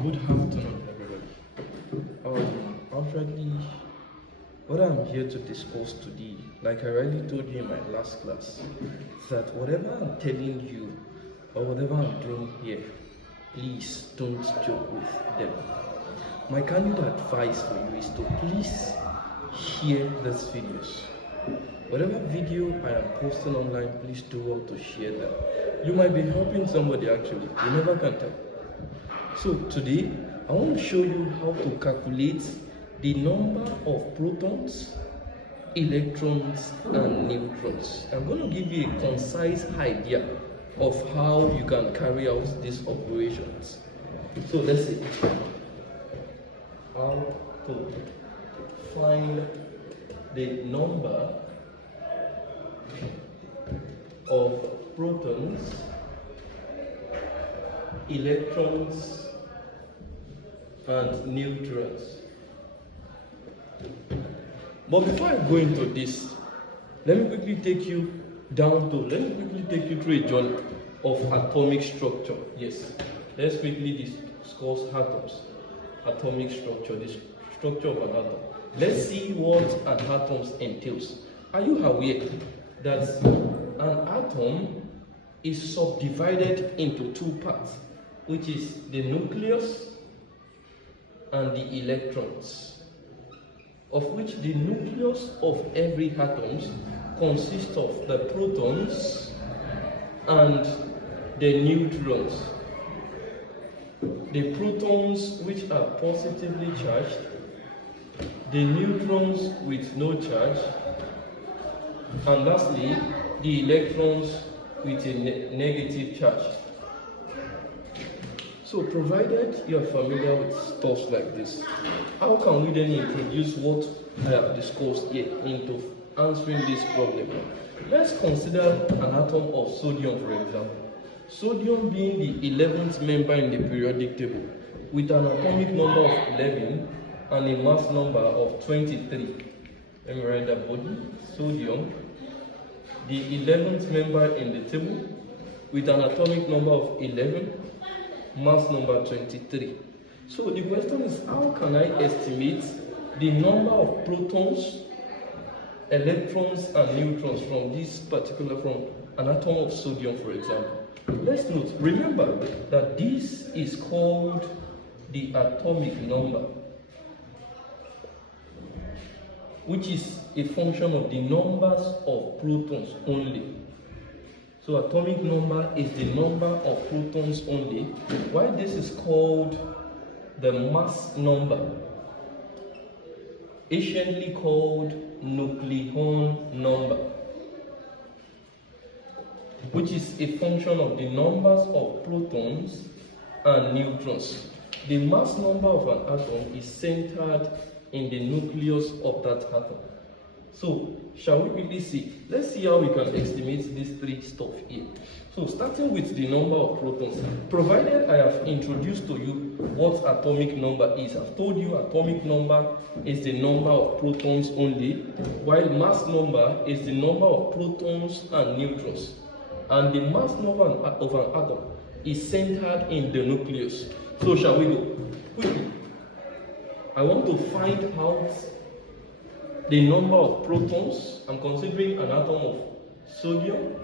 Good afternoon, everybody. Actually, what I'm here to discuss today, like I already told you in my last class, is that whatever I'm telling you or whatever I'm doing here, please don't joke with them. My candid advice for you is to please share these videos. Whatever video I am posting online, please do well to share them. You might be helping somebody actually, you never can tell. So today, I want to show you how to calculate the number of protons, electrons, and neutrons. I'm going to give you a concise idea of how you can carry out these operations. So let's see how to find the number of protons, electrons, and neutrons. But before I go into this, let me quickly take you through a journey of atomic structure. Yes, let's quickly discuss atoms, atomic structure, the structure of an atom. Let's see what an atom entails. Are you aware that an atom is subdivided into two parts, which is the nucleus and the electrons, of which the nucleus of every atom consists of the protons and the neutrons. The protons, which are positively charged, the neutrons with no charge, and lastly, the electrons with a negative charge. So provided you are familiar with stuff like this, how can we then introduce what I have discussed here into answering this problem? Let's consider an atom of sodium, for example. Sodium being the 11th member in the periodic table with an atomic number of 11 and a mass number of 23. Let me write that body. Sodium, the 11th member in the table with an atomic number of 11, mass number 23. So the question is, how can I estimate the number of protons, electrons, and neutrons from an atom of sodium, for example? Let's note, remember that this is called the atomic number, which is a function of the numbers of protons only. So atomic number is the number of protons only, while this is called the mass number, anciently called nucleon number, which is a function of the numbers of protons and neutrons. The mass number of an atom is centered in the nucleus of that atom. So, shall we quickly see? Let's see how we can estimate these three stuff here. So, starting with the number of protons, provided I have introduced to you what atomic number is. I've told you atomic number is the number of protons only, while mass number is the number of protons and neutrons. And the mass number of an atom is centered in the nucleus. So, shall we go? Quickly. I want to find out the number of protons. I'm considering an atom of sodium.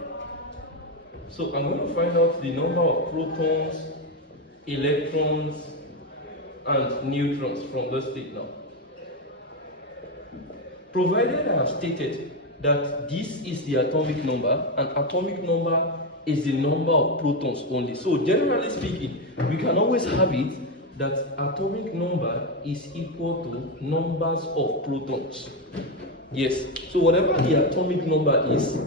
So I'm going to find out the number of protons, electrons, and neutrons from this state now. Provided I have stated that this is the atomic number, and atomic number is the number of protons only. So generally speaking, we can always have it that atomic number is equal to numbers of protons. Yes, so whatever the atomic number is,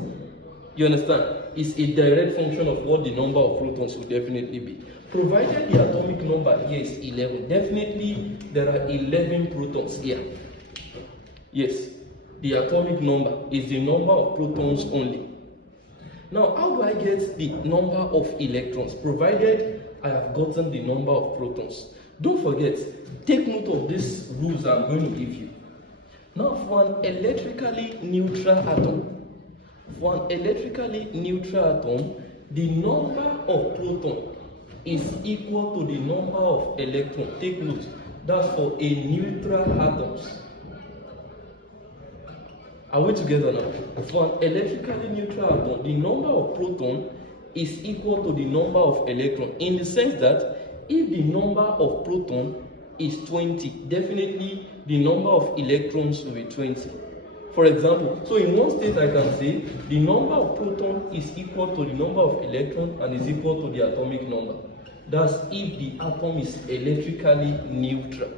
you understand, is a direct function of what the number of protons will definitely be. Provided the atomic number here is 11, definitely there are 11 protons here. Yes, the atomic number is the number of protons only. Now, how do I get the number of electrons? Provided I have gotten the number of protons. Don't forget, take note of these rules I'm going to give you. Now, for an electrically neutral atom, the number of protons is equal to the number of electrons. Take note, that's for a neutral atoms. Are we together now? For an electrically neutral atom, the number of protons is equal to the number of electrons, in the sense that if the number of protons is 20, definitely the number of electrons will be 20. For example, so in one state I can say the number of protons is equal to the number of electrons and is equal to the atomic number. That's if the atom is electrically neutral.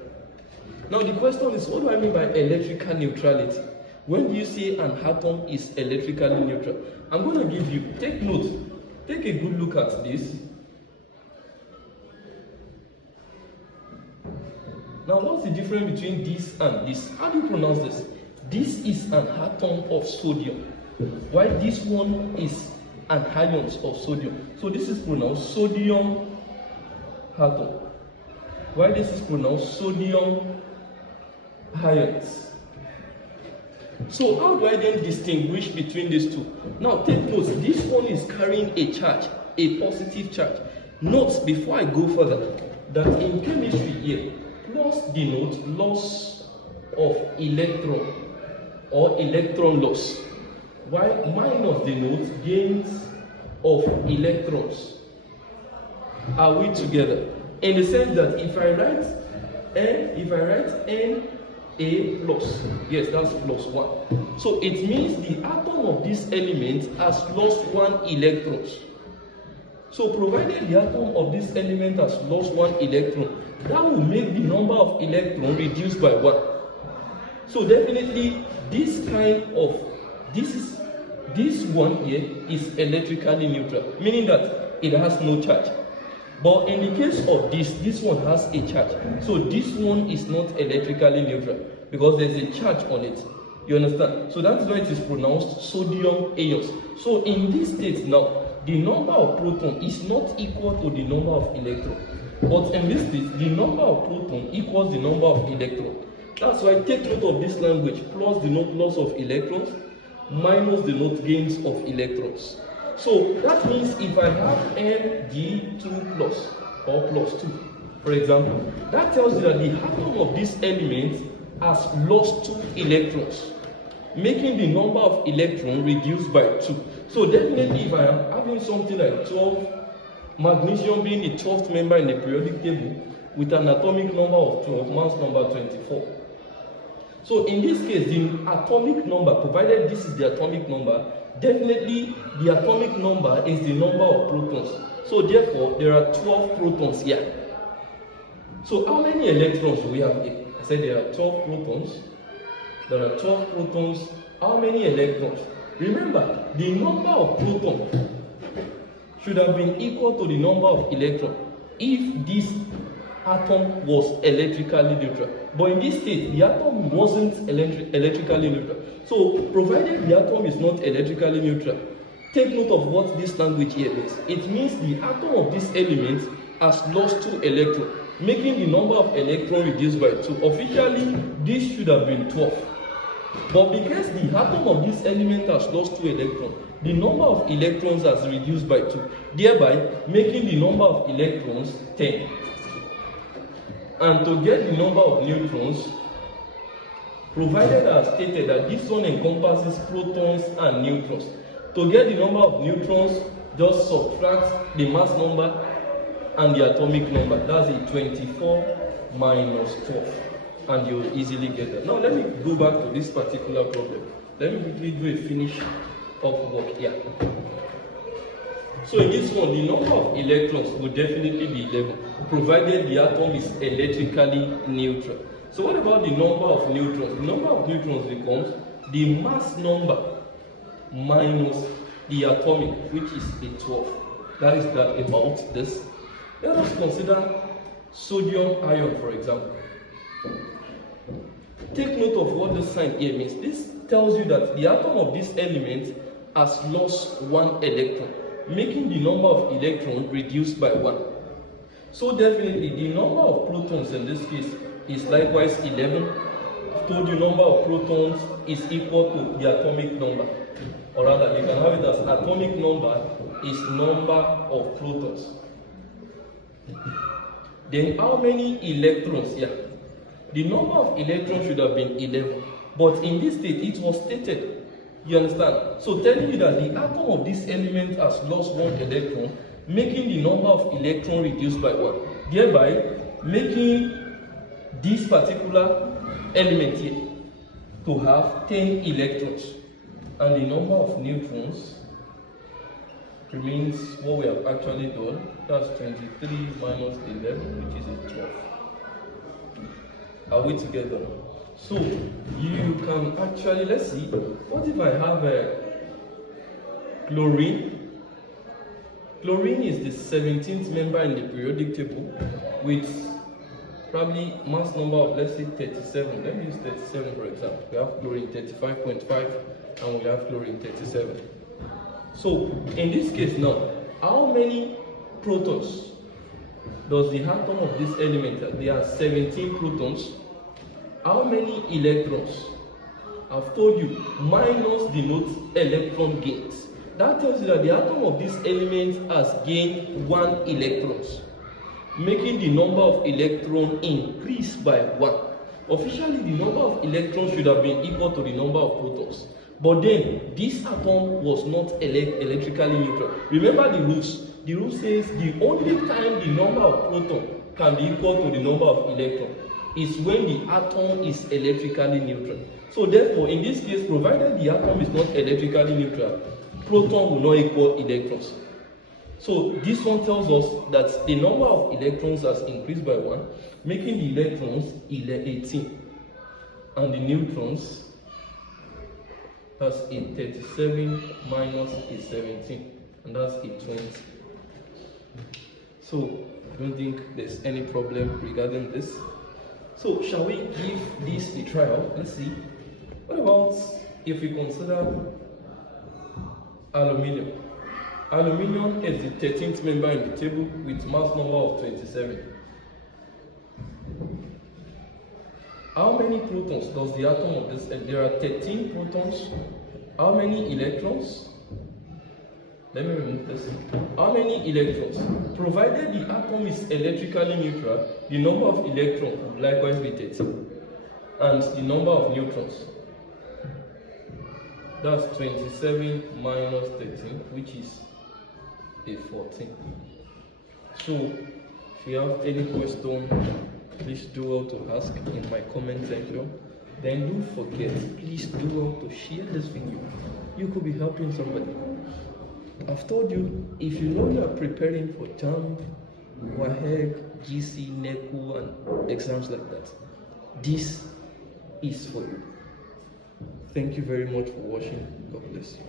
Now the question is, what do I mean by electrical neutrality? When do you say an atom is electrically neutral? I'm going to give you, take note, take a good look at this. Now what's the difference between this and this? How do you pronounce this? This is an atom of sodium, while this one is an ion of sodium. So this is pronounced sodium atom, while this is pronounced sodium ions. So how do I then distinguish between these two? Now take note, this one is carrying a charge, a positive charge. Note before I go further that in chemistry here, plus denotes loss of electron or electron loss, while minus denotes gains of electrons. Are we together? In the sense that if I write N A plus, yes, that's plus 1. So it means the atom of this element has lost 1 electron. So provided the atom of this element has lost 1 electron, that will make the number of electrons reduced by 1. So definitely this one here is electrically neutral, meaning that it has no charge. But in the case of this one has a charge. So this one is not electrically neutral because there's a charge on it. You understand? So that's why it is pronounced sodium ions. So in this state now, the number of protons is not equal to the number of electrons. But in this state, the number of protons equals the number of electrons. That's why take note of this language, plus denote loss of electrons, minus denote gains of electrons. So that means if I have Mg2 plus or plus 2, for example, that tells you that the atom of this element has lost 2 electrons, making the number of electrons reduced by 2. So definitely if I am having something like 12, magnesium being the 12th member in the periodic table with an atomic number of 12, mass number 24. So in this case, the atomic number, provided this is the atomic number, definitely the atomic number is the number of protons. So therefore, there are 12 protons here. So how many electrons do we have here? I said there are 12 protons. There are 12 protons. How many electrons? Remember, the number of protons should have been equal to the number of electrons if this atom was electrically neutral. But in this state, the atom wasn't electrically neutral. So, provided the atom is not electrically neutral, take note of what this language here means. It means the atom of this element has lost 2 electrons, making the number of electrons reduced by 2. Officially, this should have been 12. But because the atom of this element has lost 2 electrons, the number of electrons has reduced by 2, thereby making the number of electrons 10. And to get the number of neutrons, provided I have stated that this one encompasses protons and neutrons. To get the number of neutrons, just subtract the mass number and the atomic number. That's a 24 minus 12. And you'll easily get that. Now let me go back to this particular problem. Let me quickly do a finish of work here. So in this one, the number of electrons will definitely be 11, provided the atom is electrically neutral. So what about the number of neutrons? The number of neutrons becomes the mass number minus the atomic, which is a 12. That is that about this. Let us consider sodium ion, for example. Take note of what this sign here means. This tells you that the atom of this element has lost 1 electron, making the number of electrons reduced by 1. So definitely the number of protons in this case is likewise 11. So the number of protons is equal to the atomic number. Or rather, you can have it as atomic number is number of protons. Then how many electrons here? The number of electrons should have been 11. But in this state, it was stated. You understand? So telling you that the atom of this element has lost 1 electron, making the number of electrons reduced by 1. Thereby, making this particular element here to have 10 electrons. And the number of neutrons remains what we have actually done. That's 23 minus 11, which is a 12. Are we together? So you can actually, let's see, what if I have a chlorine? Chlorine is the 17th member in the periodic table with probably mass number of, let's say, 37. Let me use 37 for example. We have chlorine 35.5 and we have chlorine 37. So in this case now, how many protons does the atom of this element have? There are 17 protons. How many electrons? I've told you, minus denotes electron gains. That tells you that the atom of this element has gained 1 electron, making the number of electrons increase by 1. Officially, the number of electrons should have been equal to the number of protons. But then, this atom was not electrically neutral. Remember the rules. The rule says the only time the number of protons can be equal to the number of electrons is when the atom is electrically neutral. So therefore, in this case, provided the atom is not electrically neutral, proton will not equal electrons. So this one tells us that the number of electrons has increased by 1, making the electrons 18. And the neutrons, that's a 37 minus a 17, and that's a 20. So I don't think there's any problem regarding this. So shall we give this a trial? Let's see. What about if we consider aluminium? Aluminium is the 13th member in the table with mass number of 27. How many protons does the atom of this? There are 13 protons. How many electrons? Let me remove this. How many electrons? Provided the atom is electrically neutral, the number of electrons will likewise be 13. And the number of neutrons, that's 27 minus 13, which is a 14. So, if you have any question, please do well to ask in my comment section. Then don't forget, please do well to share this video. You could be helping somebody. I've told you, if you know you are preparing for JAMB, WAHEC, GC, NECO, and exams like that, this is for you. Thank you very much for watching. God bless you.